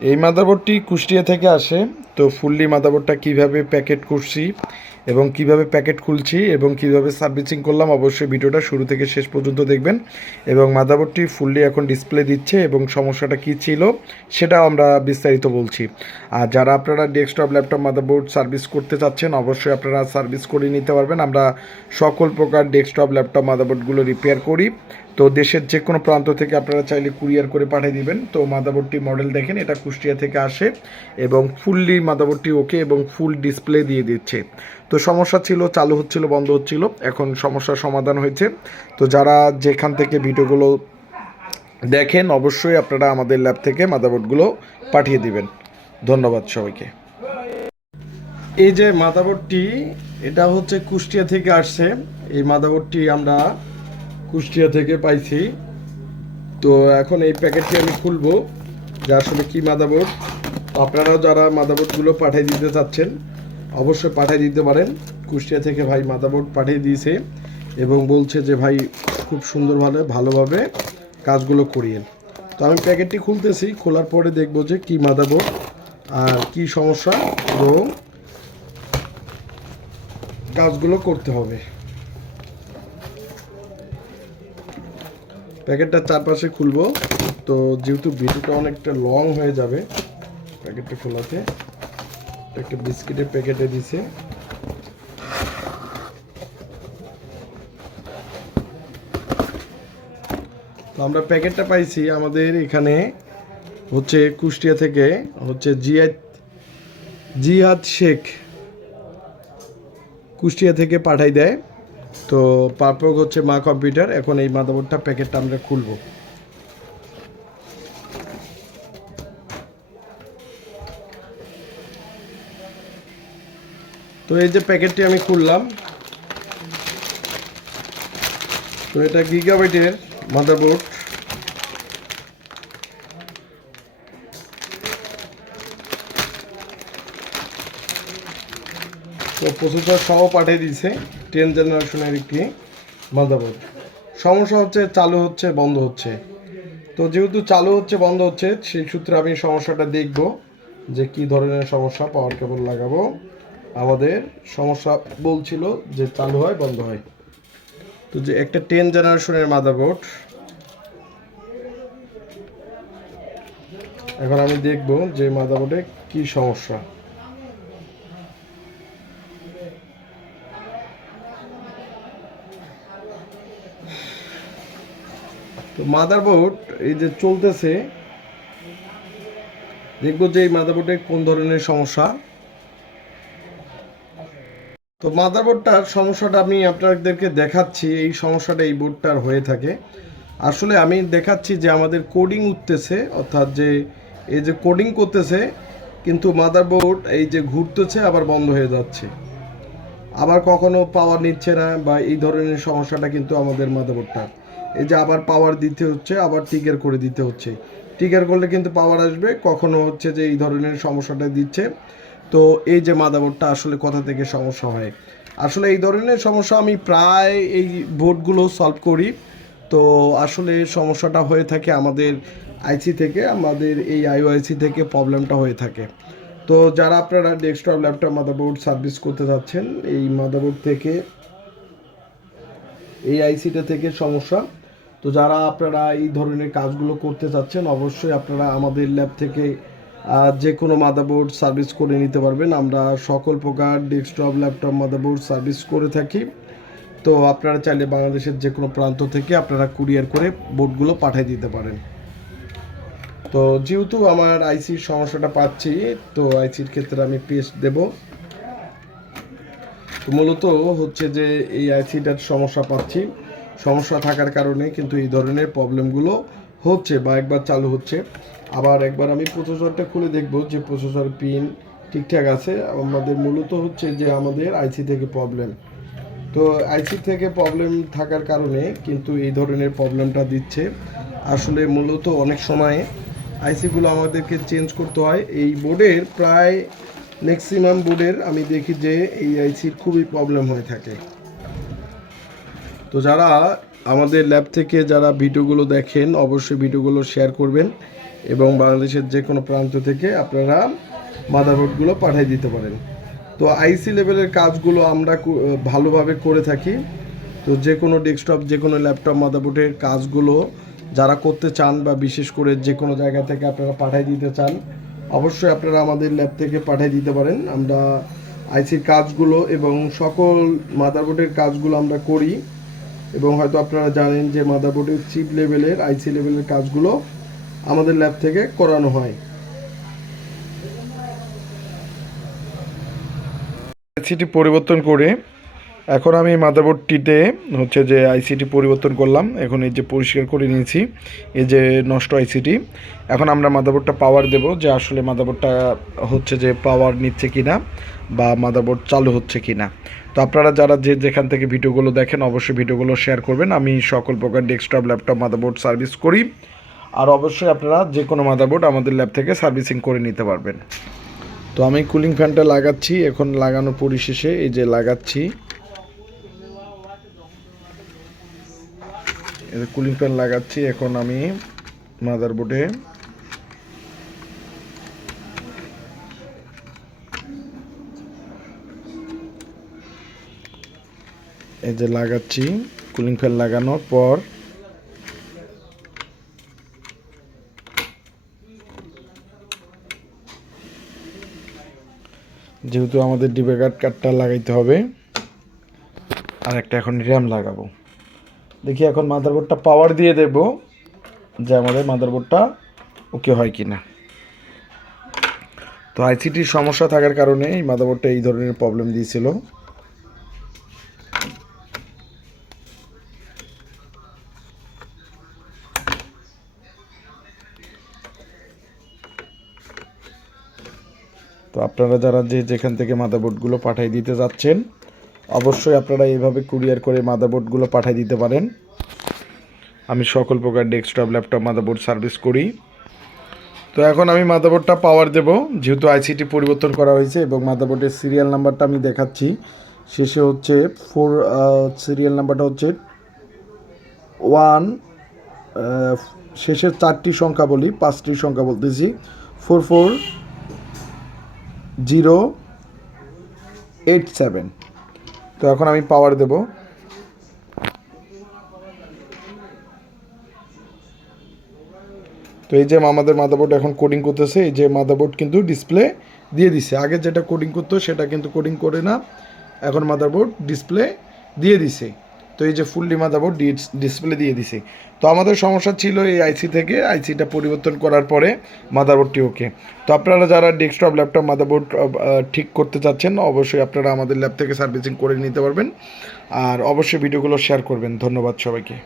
এই মাদারবোর্ডটি কুষ্টিয়া থেকে আসে। তো ফুললি মাদারবোর্ডটা কিভাবে প্যাকেট করছি এবং কিভাবে প্যাকেট খুলছি এবং কিভাবে সার্ভিসিং করলাম, অবশ্যই ভিডিওটা শুরু থেকে শেষ পর্যন্ত দেখবেন। এবং মাদারবোর্ডটি ফুললি এখন ডিসপ্লে দিচ্ছে এবং সমস্যাটা কী ছিল সেটাও আমরা বিস্তারিত বলছি। আর যারা আপনারা ডেস্কটপ ল্যাপটপ মাদারবোর্ড সার্ভিস করতে চাচ্ছেন, অবশ্যই আপনারা সার্ভিস করে নিতে পারবেন। আমরা সকল প্রকার ডেস্কটপ ল্যাপটপ মাদারবোর্ডগুলো রিপেয়ার করি। তো দেশের যে কোনো প্রান্ত থেকে আপনারা চাইলে কুরিয়ার করে পাঠিয়ে দিবেন। তো মাদারবোর্ডটি মডেল দেখেন, এটা কুষ্টিয়া থেকে আসে এবং ফুললি মাদারবোর্ডটি ওকে এবং ফুল ডিসপ্লে দিয়ে দিচ্ছে। তো সমস্যা ছিল, চালু হচ্ছিল, বন্ধ হচ্ছিল, এখন সমস্যার সমাধান হয়েছে। তো যারা যেখান থেকে ভিডিওগুলো দেখেন, অবশ্যই আপনারা আমাদের ল্যাব থেকে মাদারবোর্ডগুলো পাঠিয়ে দিবেন। ধন্যবাদ সবাইকে। এই যে মাদারবোর্ডটি, এটা হচ্ছে কুষ্টিয়া থেকে আসছে। এই মাদারবোর্ডটি আমরা কুষ্টিয়া থেকে পাইছি। তো এখন এই প্যাকেটটি আমি খুলবো যে আসলে কি মাদারবোর্ড। আপনারাও যারা মাদারবোর্ডগুলো পাঠিয়ে দিতে চাচ্ছেন, অবশ্যই পাঠিয়ে দিতে পারেন। কুষ্টিয়া থেকে ভাই মাদারবোর্ড পাঠিয়ে দিয়েছে এবং বলছে যে ভাই খুব সুন্দরভাবে ভালোভাবে কাজগুলো করিয়েন। তো আমি প্যাকেটটি খুলতেছি, খোলার পরে দেখবো যে কি মাদারবোর্ড আর কি সমস্যা এবং কাজগুলো করতে হবে। প্যাকেটটা চারপাশে খুলবো। তো যেহেতু ভিডিওটা অনেকটা লং হয়ে যাবে, প্যাকেটটা খোলাতে একটা বিস্কিটের প্যাকেটে দিছে। তো আমরা প্যাকেটটা পাইছি আমাদের এখানে হচ্ছে কুষ্টিয়া থেকে, হচ্ছে জিহাদ শেখ কুষ্টিয়া থেকে পাঠাই দেয়। তো পারপক হচ্ছে মা কম্পিউটার। এখন এই মাদারবোর্ডটা প্যাকেটটা আমরা খুলবো। তো এই যে প্যাকেটটি আমি খুললাম। তো এটা গিগাবাইটের মাদারবোর্ড। তো প্রসেসর সহ পাঠিয়ে দিয়েছে। 10 জেনারেশনের একটি মাদারবোর্ড। সমস্যা হচ্ছে চালু হচ্ছে, বন্ধ হচ্ছে। তো যেহেতু চালু হচ্ছে, বন্ধ হচ্ছে, সেই সূত্রে আমি সমস্যাটা দেখব যে কি ধরনের সমস্যা। পাওয়ার কেবল লাগাবো। আমাদের সমস্যা বলছিল যে চালু হয়, বন্ধ হয়। তো যে একটা 10 জেনারেশনের মাদারবোর্ড, এখন আমি দেখব যে মাদারবোর্ডে কি সমস্যা। তো মাদারবোর্ড এই যে চলতেছে, দেখবো যে এই মাদারবোর্ডে কোন ধরনের সমস্যা। তো মাদারবোর্ডটার সমস্যাটা আমি আপনাদেরকে দেখাচ্ছি। এই সমস্যাটা এই বোর্ডটার হয়ে থাকে। আসলে আমি দেখাচ্ছি যে আমাদের কোডিং উঠতেছে, অর্থাৎ যে এই যে কোডিং করতেছে, কিন্তু মাদারবোর্ড এই যে ঘুরতেছে আবার বন্ধ হয়ে যাচ্ছে, আবার কখনো পাওয়ার নিচ্ছে না, বা এই ধরনের সমস্যাটা কিন্তু আমাদের মাদারবোর্ডটা। এই যে আবার পাওয়ার দিতে হচ্ছে, আবার টিকার করে দিতে হচ্ছে। টিকার করলে কিন্তু পাওয়ার আসবে, কখনো হচ্ছে যে এই ধরনের সমস্যাটা দিচ্ছে। তো এই যে মাদারবোর্ডটা আসলে কোথা থেকে সমস্যা হয়, আসলে এই ধরনের সমস্যা আমি প্রায় এই বোর্ডগুলো সলভ করি। তো আসলে সমস্যাটা হয়ে থাকে আমাদের আইসি থেকে, আমাদের এই আইওআইসি থেকে প্রবলেমটা হয়ে থাকে। তো যারা আপনারা ডেস্কটপ ল্যাপটপ মাদারবোর্ড সার্ভিস করতে যাচ্ছেন, এই মাদারবোর্ড থেকে, এই আইসিটা থেকে সমস্যা। তো যারা আপনারা এই ধরনের কাজগুলো করতে চাচ্ছেন, অবশ্যই আপনারা আমাদের ল্যাব থেকে যে কোনো মাদারবোর্ড সার্ভিস করে নিতে পারবেন। আমরা সকল প্রকার ডেস্কটপ ল্যাপটপ মাদারবোর্ড সার্ভিস করে থাকি। তো আপনারা চাইলে বাংলাদেশের যে কোনো প্রান্ত থেকে আপনারা কুরিয়ার করে বোর্ডগুলো পাঠিয়ে দিতে পারেন। তো যেহেতু আমার আইসির সমস্যাটা পাচ্ছি, তো আইসির ক্ষেত্রে আমি পেস্ট দেব। তো মূলত হচ্ছে যে এই আইসিটার সমস্যা পাচ্ছি, সমস্যা থাকার কারণে কিন্তু এই ধরনের প্রবলেমগুলো হচ্ছে, বা একবার চালু হচ্ছে, আবার একবার আমি প্রসেসরটা খুলে দেখব যে প্রসেসর পিন ঠিকঠাক আছে। আমাদের মূলত হচ্ছে যে আমাদের আইসি থেকে প্রবলেম। তো আইসি থেকে প্রবলেম থাকার কারণে কিন্তু এই ধরনের প্রবলেমটা দিচ্ছে। আসলে মূলত অনেক সময় আইসিগুলো আমাদেরকে চেঞ্জ করতে হয়। এই বোর্ডের প্রায় ম্যাক্সিমাম বোর্ডের আমি দেখি যে এই আইসির খুবই প্রবলেম হয়ে থাকে। তো যারা আমাদের ল্যাব থেকে যারা ভিডিওগুলো দেখেন, অবশ্যই ভিডিওগুলো শেয়ার করবেন এবং বাংলাদেশের যে কোনো প্রান্ত থেকে আপনারা মাদারবোর্ডগুলো পাঠিয়ে দিতে পারেন। তো আইসি লেভেলের কাজগুলো আমরা ভালোভাবে করে থাকি। তো যে কোনো ডেস্কটপ, যে কোনো ল্যাপটপ মাদারবোর্ডের কাজগুলো যারা করতে চান বা বিশেষ করে যে কোনো জায়গা থেকে আপনারা পাঠিয়ে দিতে চান, অবশ্যই আপনারা আমাদের ল্যাব থেকে পাঠিয়ে দিতে পারেন। আমরা আইসির কাজগুলো এবং সকল মাদারবোর্ডের কাজগুলো আমরা করি, এবং হয়তো আপনারা জানেন যে মাদারবোর্ডের চিপ লেভেলের আইসি লেভেলের কাজগুলো আমাদের ল্যাব থেকে করানো হয়। আইসিটি পরিবর্তন করে এখন আমি মাদারবোর্ডটিতে হচ্ছে যে আইসিটি পরিবর্তন করলাম। এখন এই যে পরিষ্কার করে নিয়েছি এই যে নষ্ট আইসিটি। এখন আমরা মাদারবোর্ডটা পাওয়ার দেব, যে আসলে মাদারবোর্ডটা হচ্ছে যে পাওয়ার নিচ্ছে কিনা বা মাদারবোর্ড চালু হচ্ছে কিনা। তো আপনারা যারা যেখান থেকে ভিডিওগুলো দেখেন অবশ্যই ভিডিওগুলো শেয়ার করবেন। আমি সকল প্রকার ডেস্কটপ, ল্যাপটপ, মাদারবোর্ড সার্ভিস করি, আর অবশ্যই আপনারা যে কোনো মাদারবোর্ড আমাদের ল্যাব থেকে সার্ভিসিং করে নিতে পারবেন। তো আমি কুলিং ফ্যানটা লাগাচ্ছি, এখন লাগানো পরিশেষে এই যে লাগাচ্ছি কুলিং ফ্যান লাগাচ্ছি। এখন আমি মাদারবোর্ডে এই যে লাগাচ্ছি। কুলিং ফ্যান লাগানোর পর যেহেতু আমাদের ডিবেগার্ড কার্ডটা লাগাইতে হবে, আর একটা এখন র্যাম লাগাবো। দেখি এখন মাদারবোর্ডটা পাওয়ার দিয়ে দেব যে আমাদের মাদারবোর্ডটা ওকে হয় কি না। তো আইসিটির সমস্যা থাকার কারণে এই মাদারবোর্ডটা এই ধরনের প্রবলেম দিয়েছিল। তো আপনারা যারা যেখান থেকে মাদারবোর্ডগুলো পাঠিয়ে দিতে যাচ্ছেন অবশ্যই আপনারা এইভাবে কুরিয়ার করে মাদারবোর্ডগুলো পাঠিয়ে দিতে পারেন। আমি সকল প্রকার ডেস্কটপ, ল্যাপটপ, মাদারবোর্ড সার্ভিস করি। তো এখন আমি মাদারবোর্ডটা পাওয়ার দেব, যেহেতু আইসিটি পরিবর্তন করা হয়েছে, এবং মাদারবোর্ডের সিরিয়াল নাম্বারটা আমি দেখাচ্ছি। শেষে হচ্ছে সিরিয়াল নাম্বারটা হচ্ছে 1, শেষের 4টি সংখ্যা বলি, 5টি সংখ্যা বলতেছি, 44087। তো এখন আমি পাওয়ার দেব। তো এই যে আমাদের মাদারবোর্ড এখন কোডিং করতেছে। এই যে মাদারবোর্ড কিন্তু ডিসপ্লে দিয়ে দিছে, আগে যেটা কোডিং করতো সেটা কিন্তু কোডিং করে না, এখন মাদারবোর্ড ডিসপ্লে দিয়ে দিছে। তো এই যে ফুললি মাদারবোর্ড ডিসপ্লে দিয়ে দিছে। তো আমাদের সমস্যা ছিল এই আইসি থেকে, আইসিটা পরিবর্তন করার পরে মাদারবোর্ডটি ওকে। তো আপনারা যারা ডেস্কটপ, ল্যাপটপ, মাদারবোর্ড ঠিক করতে চাচ্ছেন অবশ্যই আপনারা আমাদের ল্যাব থেকে সার্ভিসিং করে নিতে পারবেন, আর অবশ্যই ভিডিওগুলো শেয়ার করবেন। ধন্যবাদ সবাইকে।